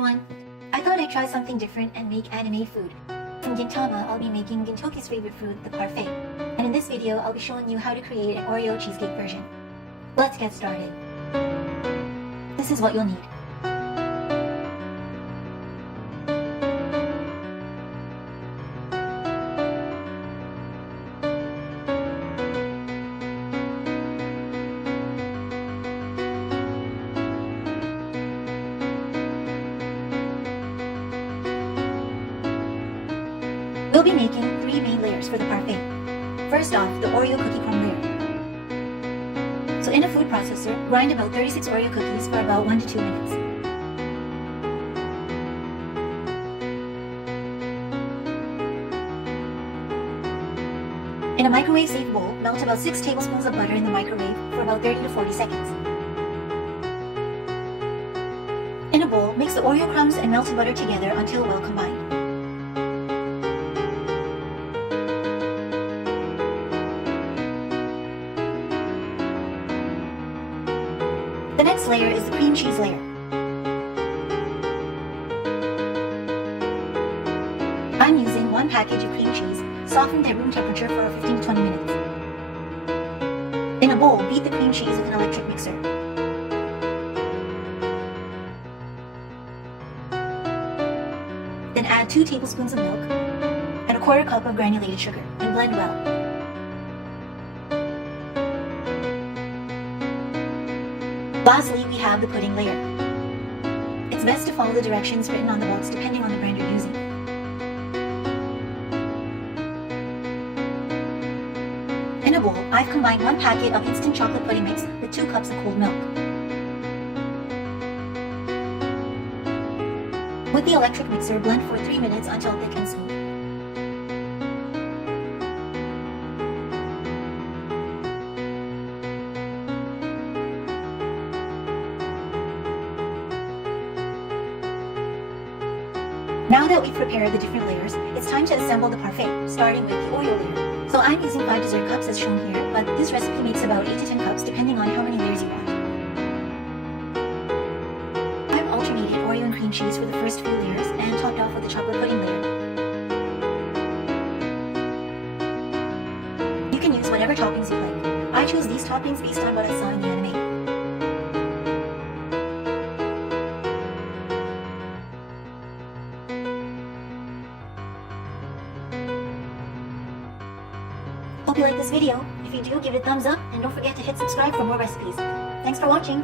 everyone! I thought I'd try something different and make anime food. From Gintama, I'll be making Gintoki's favorite fruit, the parfait. And in this video, I'll be showing you how to create an Oreo cheesecake version. Let's get started. This is what you'll need. We'll be making 3 main layers for the parfait. First off, the Oreo cookie crumb layer. So in a food processor, grind about 36 Oreo cookies for about 1 to 2 minutes. In a microwave-safe bowl, melt about 6 tablespoons of butter in the microwave for about 30 to 40 seconds. In a bowl, mix the Oreo crumbs and melted butter together until well combined. The next layer is the cream cheese layer. I'm using 1 package of cream cheese, softened at room temperature for 15 to 20 minutes. In a bowl, beat the cream cheese with an electric mixer. Then add 2 tablespoons of milk and a 1/4 cup of granulated sugar and blend well. Lastly, we have the pudding layer. It's best to follow the directions written on the box depending on the brand you're using. In a bowl, I've combined 1 packet of instant chocolate pudding mix with 2 cups of cold milk. With the electric mixer, blend for 3 minutes until thick and smooth. Now that we've prepared the different layers, it's time to assemble the parfait, starting with the Oreo layer. So I'm using 5 dessert cups as shown here, but this recipe makes about 8 to 10 cups depending on how many layers you want. I've alternated Oreo and cream cheese for the first few layers and topped off with the chocolate pudding layer. You can use whatever toppings you like. I chose these toppings based on what I saw in the anime. Hope you like this video. If you do, give it a thumbs up and don't forget to hit subscribe for more recipes. Thanks for watching!